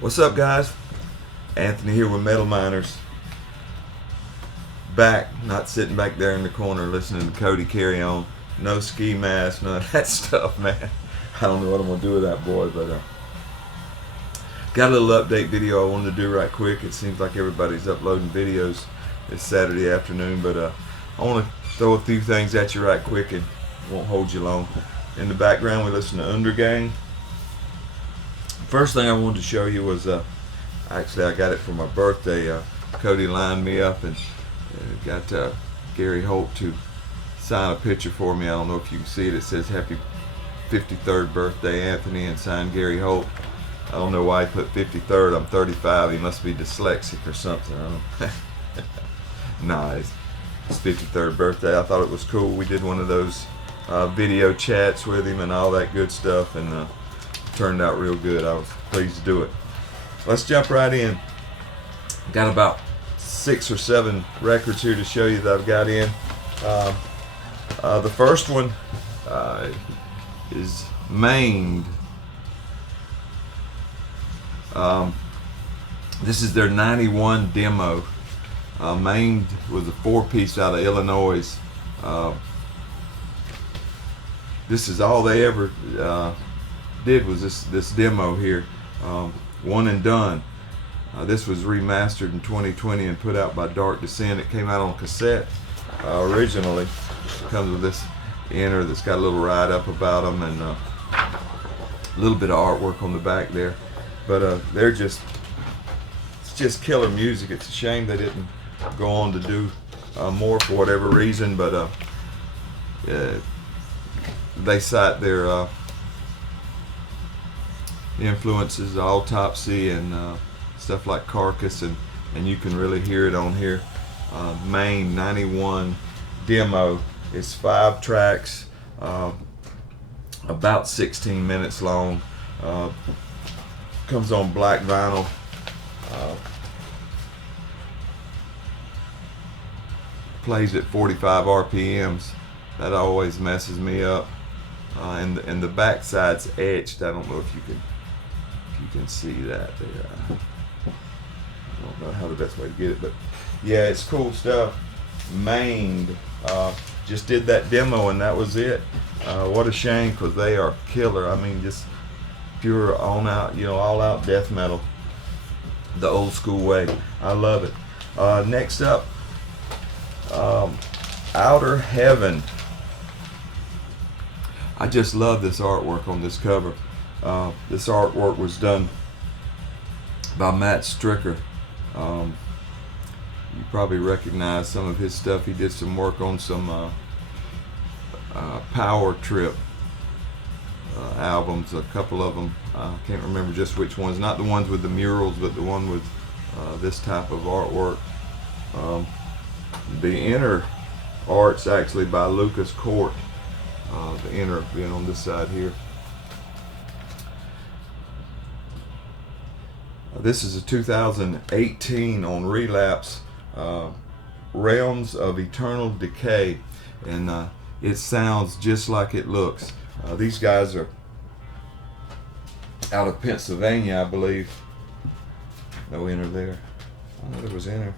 What's up, guys? Anthony here with Metal Miners. Back, not sitting back there in the corner listening to Cody carry on. No ski mask, none of that stuff, man. I don't know what I'm going to do with that boy, but got a little update video I wanted to do right quick. It seems like everybody's uploading videos this Saturday afternoon, but I want to throw a few things at you right quick and won't hold you long. In the background, we listen to Undergang. First thing I wanted to show you was, actually I got it for my birthday. Cody lined me up and got Gary Holt to sign a picture for me. I don't know if you can see it. It says happy 53rd birthday, Anthony, and signed Gary Holt. I don't know why he put 53rd. I'm 35. He must be dyslexic or something. I don't Nah, it's his 53rd birthday. I thought it was cool. We did one of those video chats with him and all that good stuff, and turned out real good. I was pleased to do it. Let's jump right in. Got about 6 or 7 records here to show you that I've got in. The first one is Maimed. This is their 91 demo. Maimed was a 4-piece out of Illinois. This is all they ever did was this demo here, one and done. This was remastered in 2020 and put out by Dark Descent. It came out on cassette originally. It comes with this inner that's got a little write-up about them and a little bit of artwork on the back there. But it's just killer music. It's a shame they didn't go on to do more for whatever reason, but they cite their influences, Autopsy and stuff like Carcass, and you can really hear it on here. Main 91 demo. It's 5 tracks, about 16 minutes long. Comes on black vinyl. Plays at 45 RPMs. That always messes me up. And the back side's etched. I don't know if you can see that there. I don't know how the best way to get it, but yeah, it's cool stuff. Maimed just did that demo and that was it. What a shame, because they are killer. I mean, just pure all out death metal, the old school way. I love it. Next up, Outer Heaven. I just love this artwork on this cover. This artwork was done by Matt Stricker. You probably recognize some of his stuff. He did some work on some Power Trip albums, a couple of them. I can't remember just which ones. Not the ones with the murals, but the one with this type of artwork. The inner art's actually by Lucas Court. The inner being on this side here. This is a 2018 on Relapse, Realms of Eternal Decay, and it sounds just like it looks. These guys are out of Pennsylvania, I believe. No inner there. I know there was inner.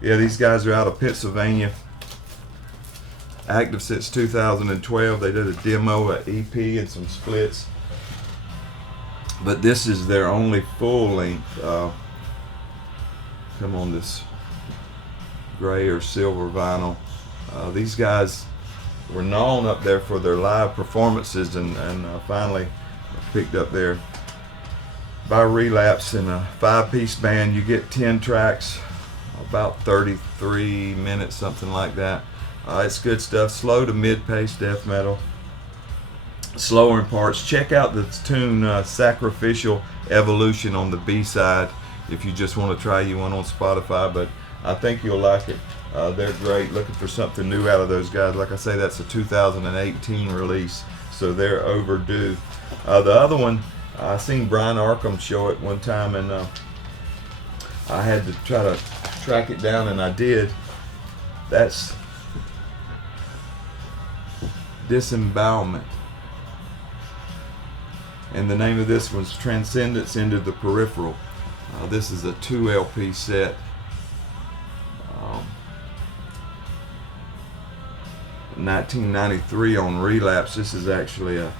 Yeah, these guys are out of Pennsylvania. Active since 2012. They did a demo, an EP, and some splits. But this is their only full length. Come on, this gray or silver vinyl. These guys were known up there for their live performances, and finally picked up there by Relapse in a 5-piece band. You get 10 tracks, about 33 minutes, something like that. It's good stuff. Slow to mid-paced death metal. Slower in parts. Check out the tune Sacrificial Evolution on the B-side if you just want to try you one on Spotify, but I think you'll like it. They're great. Looking for something new out of those guys. Like I say, that's a 2018 release, so they're overdue. The other one, I seen Brian Arkham show it one time, and I had to try to track it down, and I did. That's Disembowelment. And the name of this one's Transcendence into the Peripheral. This is a 2 LP set. 1993 on Relapse. This is actually a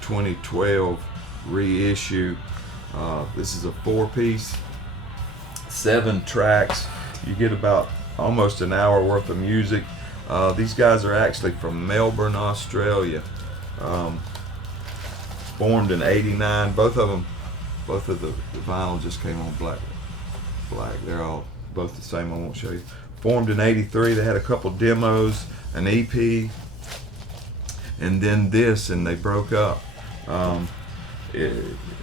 2012 reissue. This is a 4-piece, 7 tracks. You get about almost an hour worth of music. These guys are actually from Melbourne, Australia. Formed in '89. Both of the vinyl just came on black. They're all both the same. I won't show you. Formed in '83. They had a couple demos, an EP, and then this, and they broke up.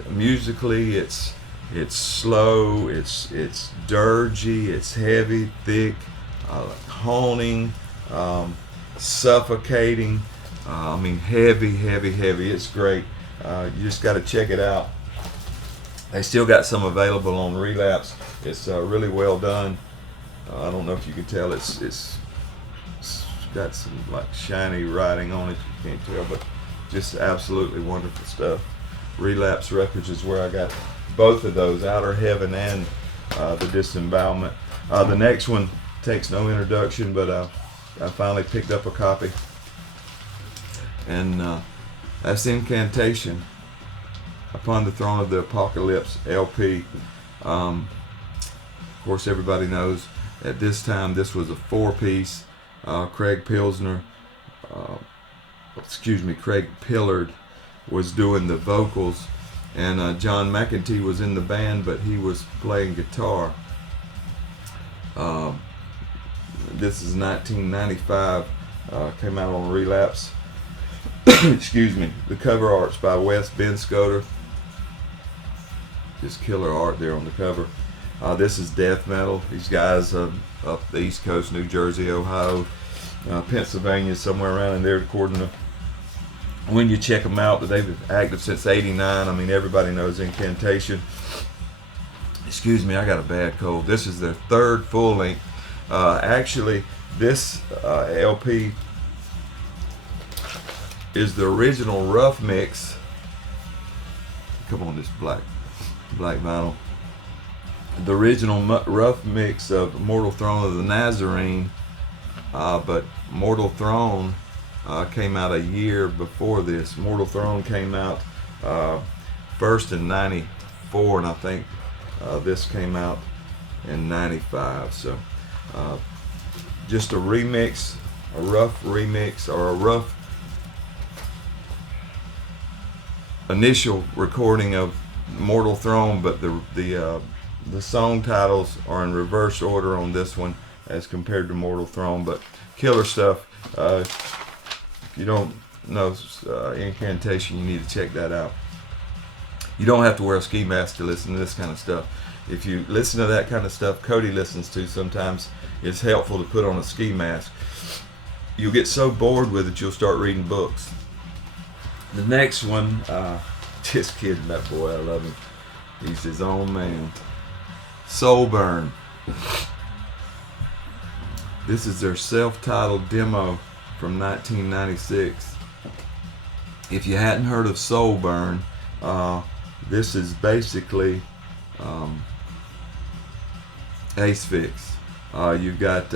Musically, it's slow, it's dirgy, it's heavy, thick, haunting, suffocating. I mean, heavy. It's great. You just got to check it out. They still got some available on Relapse. It's really well done. I don't know if you can tell. It's got some like shiny writing on it. You can't tell, but just absolutely wonderful stuff. Relapse Records is where I got both of those, Outer Heaven and the Disembowelment. The next one takes no introduction, but I finally picked up a copy, and that's Incantation, Upon the Throne of the Apocalypse LP. Of course, everybody knows at this time this was a 4-piece. Craig Pillard was doing the vocals, and John McEntee was in the band, but he was playing guitar. This is 1995, came out on Relapse. Excuse me. The cover art's by Wes Benscoter. Just killer art there on the cover. This is death metal. These guys up the East Coast, New Jersey, Ohio, Pennsylvania, somewhere around in there, according to when you check them out. But they've been active since '89. I mean, everybody knows Incantation. Excuse me, I got a bad cold. This is their 3rd full length. Actually, this LP is the original rough mix. Come on, this black vinyl. The original rough mix of Mortal Throne of the Nazarene, but Mortal Throne came out a year before this. Mortal Throne came out first in '94, and I think this came out in '95. So just a remix, a rough remix, or a rough initial recording of Mortal Throne, but the song titles are in reverse order on this one as compared to Mortal Throne. But killer stuff. If you don't know Incantation, you need to check that out. You don't have to wear a ski mask to listen to this kind of stuff. If you listen to that kind of stuff Cody listens to sometimes, it's helpful to put on a ski mask. You'll get so bored with it, you'll start reading books. The next one, just kidding, that boy, I love him. He's his own man. Soulburn. This is their self-titled demo from 1996. If you hadn't heard of Soulburn, this is basically Acephalix. You've got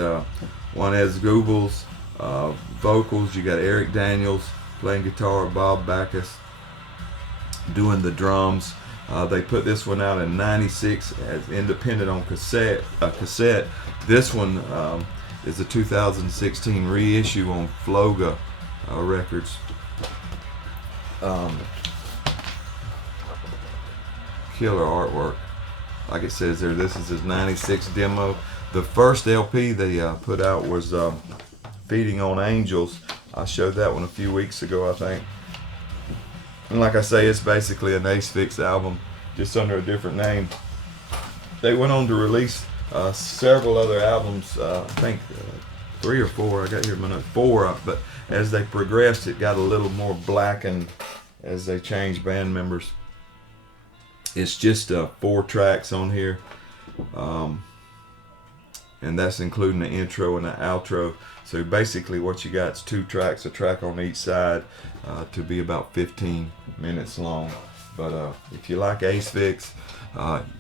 Juanez Google's vocals. You got Eric Daniels playing guitar, Bob Backus doing the drums. They put this one out in '96 as independent on cassette. This one is a 2016 reissue on Floga Records. Killer artwork. Like it says there, this is his '96 demo. The first LP they put out was Feeding on Angels. I showed that one a few weeks ago, I think. And like I say, it's basically an Acephalix album, just under a different name. They went on to release several other albums, I think 3 or 4, I got here a minute, 4, but as they progressed, it got a little more blackened as they changed band members. It's just 4 tracks on here, and that's including the intro and the outro. So basically what you got is 2 tracks, a track on each side, to be about 15 minutes long. But if you like Acevalx,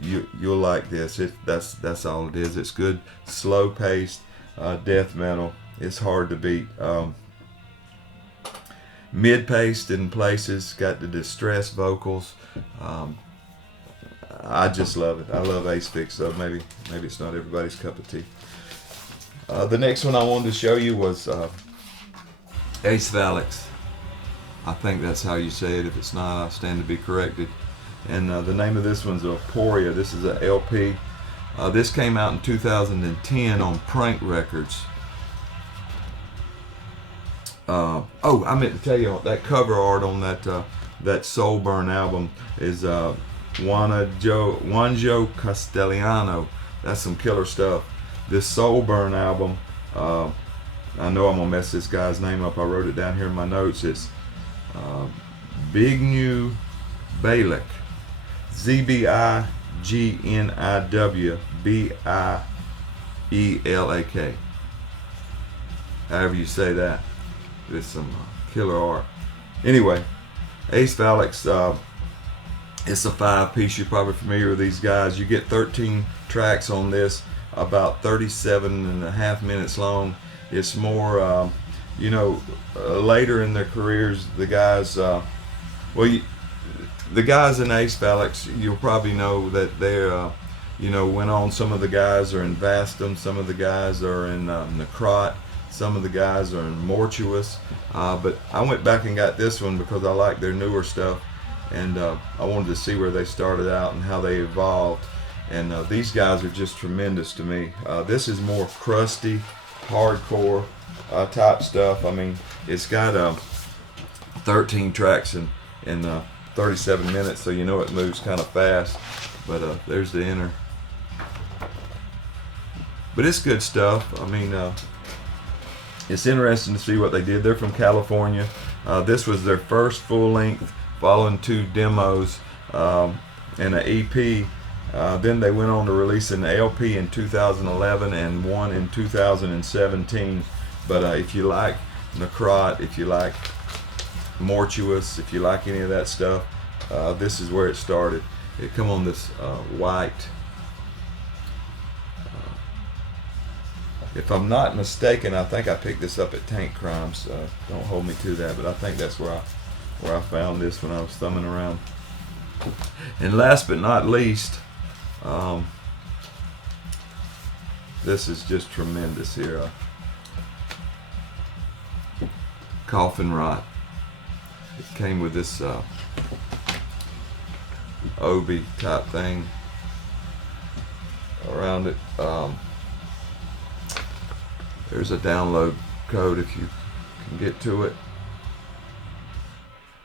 you'll like this. That's all it is. It's good, slow paced death metal. It's hard to beat. Mid paced in places. Got the distressed vocals. I just love it. I love Acevalx, so maybe it's not everybody's cup of tea. The next one I wanted to show you was Acevalx. I think that's how you say it. If it's not, I stand to be corrected. And the name of this one's Aporia. This is a LP. This came out in 2010 on Prank Records. Oh, I meant to tell you, that cover art on that Soulburn album is Juanjo Castellano. That's some killer stuff. This Soulburn album, I know I'm gonna mess this guy's name up. I wrote it down here in my notes. It's Zbigniew Bielak, Zbigniew however you say that. It's some killer art. Anyway, Acevalx, it's a 5-piece. You're probably familiar with these guys. You get 13 tracks on this, about 37.5 minutes long. It's more, later in their careers, the guys, the guys in Acevalx, you'll probably know that they're, went on. Some of the guys are in Vastum, some of the guys are in Necrot, some of the guys are in Mortuous. But I went back and got this one because I like their newer stuff, and I wanted to see where they started out and how they evolved. And these guys are just tremendous to me. This is more crusty, hardcore type stuff. I mean, it's got 13 tracks in 37 minutes, so you know it moves kind of fast. But there's the inner. But it's good stuff. I mean, it's interesting to see what they did. They're from California. This was their first full length, following 2 demos and an EP. Then they went on to release an LP in 2011 and one in 2017. But if you like Necrot, if you like Mortuous, if you like any of that stuff, this is where it started. It come on this white. If I'm not mistaken, I think I picked this up at Tank Crimes. Don't hold me to that, but I think that's where I found this when I was thumbing around. And last but not least, this is just tremendous here. Coffin Rot. It came with this Obi type thing around it. There's a download code if you can get to it.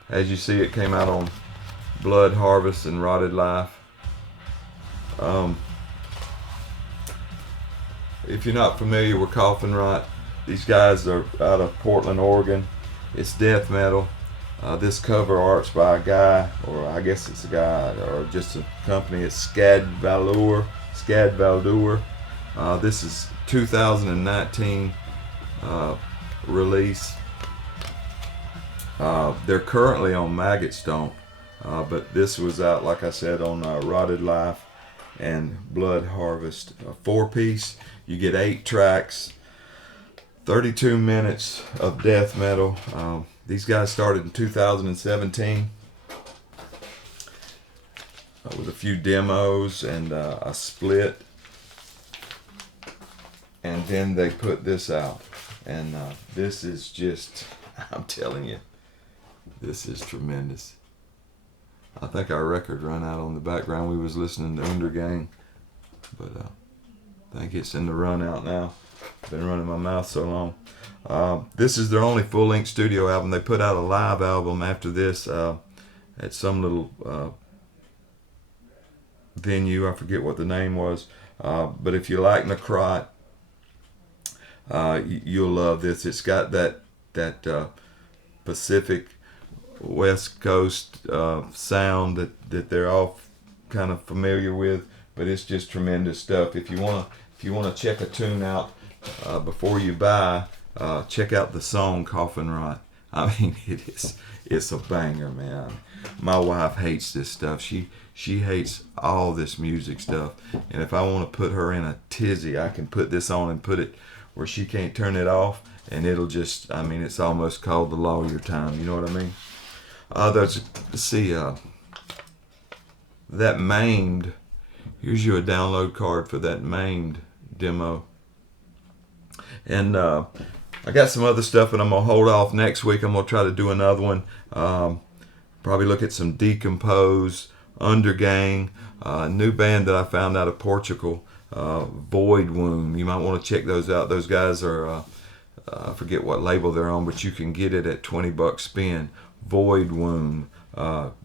As you see, it came out on Blood Harvest and Rotted Life. If you're not familiar with Coffin Rot, these guys are out of Portland, Oregon. It's death metal. This cover art's by a guy, or I guess it's a guy, or just a company. It's Scad Valdur. This is 2019 release. They're currently on Maggot Stomp, but this was out, like I said, on Rotted Life and Blood Harvest. 4-piece. You get 8 tracks, 32 minutes of death metal. These guys started in 2017 with a few demos and a split. And then they put this out, and this is just, I'm telling you, this is tremendous. I think our record run out on the background. We was listening to Undergang, but I think it's in the run out now. Been running my mouth so long. This is their only full-length studio album. They put out a live album after this at some little venue. I forget what the name was, but if you like Necrot, you'll love this. It's got that Pacific West Coast sound that they're all kind of familiar with, but it's just tremendous stuff. If you wanna check a tune out before you buy, check out the song Coffin Rot. I mean, it's a banger, man. My wife hates this stuff. She hates all this music stuff. And if I want to put her in a tizzy, I can put this on and put it where she can't turn it off, and it'll just, I mean, it's almost called the lawyer time. You know what I mean? Let's see, that Maimed. Here's you a download card for that Maimed demo. And I got some other stuff, but I'm going to hold off. Next week I'm going to try to do another one. Probably look at some Decompose, Undergang, a new band that I found out of Portugal, Void Womb. You might want to check those out. Those guys are, I forget what label they're on, but you can get it at $20 spin. Void Womb,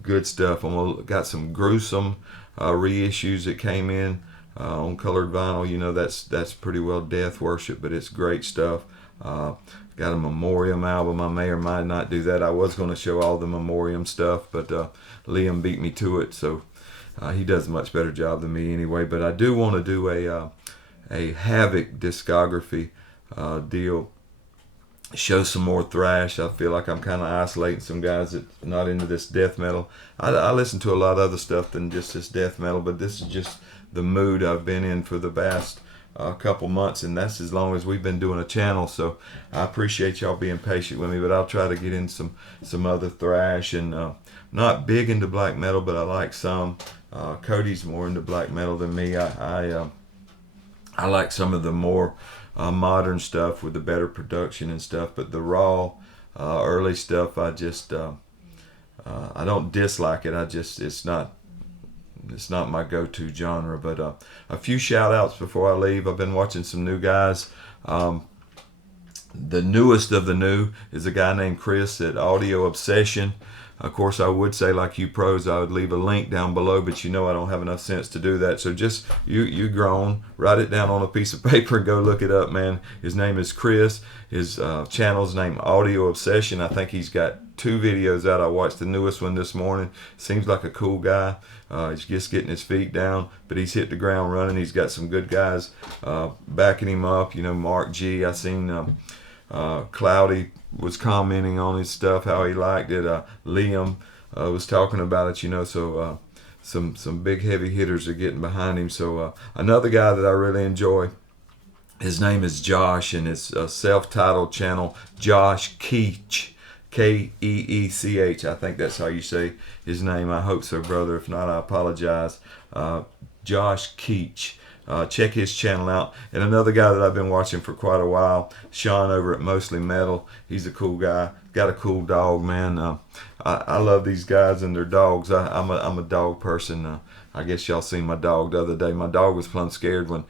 good stuff. Got some gruesome reissues that came in on colored vinyl. You know, that's pretty well death worship, but it's great stuff. Got a Memoriam album. I may or might not do that. I was going to show all the Memoriam stuff, but Liam beat me to it, so he does a much better job than me anyway. But I do want to do a Havoc discography deal. Show some more thrash. I feel like I'm kind of isolating some guys that are not into this death metal. I listen to a lot of other stuff than just this death metal, but this is just the mood I've been in for the past couple months, and that's as long as we've been doing a channel. So I appreciate y'all being patient with me, but I'll try to get in some other thrash. And not big into black metal, but I like some. Cody's more into black metal than me. I like some of the more modern stuff with the better production and stuff, but the raw early stuff, I just I don't dislike it. It's not my go-to genre. But a few shout outs before I leave. I've been watching some new guys. The newest of the new is a guy named Chris at Audio Obsession. Of course, I would say, like you pros, I would leave a link down below, but you know I don't have enough sense to do that. So just, you grown, write it down on a piece of paper and go look it up, man. His name is Chris. His channel's named Audio Obsession. I think he's got 2 videos out. I watched the newest one this morning. Seems like a cool guy. He's just getting his feet down, but he's hit the ground running. He's got some good guys backing him up. You know, Mark G. I seen Cloudy was commenting on his stuff, how he liked it. Liam was talking about it, you know, so some big heavy hitters are getting behind him. So another guy that I really enjoy, his name is Josh, and it's a self-titled channel, Josh Keech, Keech. I think that's how you say his name. I hope so, brother. If not, I apologize. Josh Keech. Check his channel out. And another guy that I've been watching for quite a while, Sean over at Mostly Metal. He's a cool guy. Got a cool dog, man. I love these guys and their dogs. I'm a dog person. I guess y'all seen my dog the other day. My dog was plumb scared when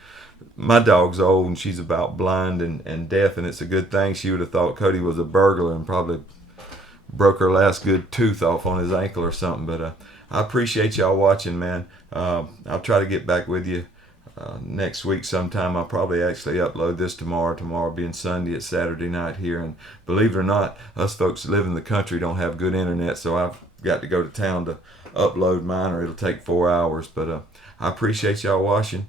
my dog's old and she's about blind and deaf, and it's a good thing. She would have thought Cody was a burglar and probably broke her last good tooth off on his ankle or something. But I appreciate y'all watching, man. I'll try to get back with you next week sometime. I'll probably actually upload this tomorrow being Sunday. It's Saturday night here, and believe it or not, us folks that live in the country don't have good internet, so I've got to go to town to upload mine, or it'll take 4 hours. But I appreciate y'all watching.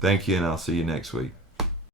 Thank you, and I'll see you next week.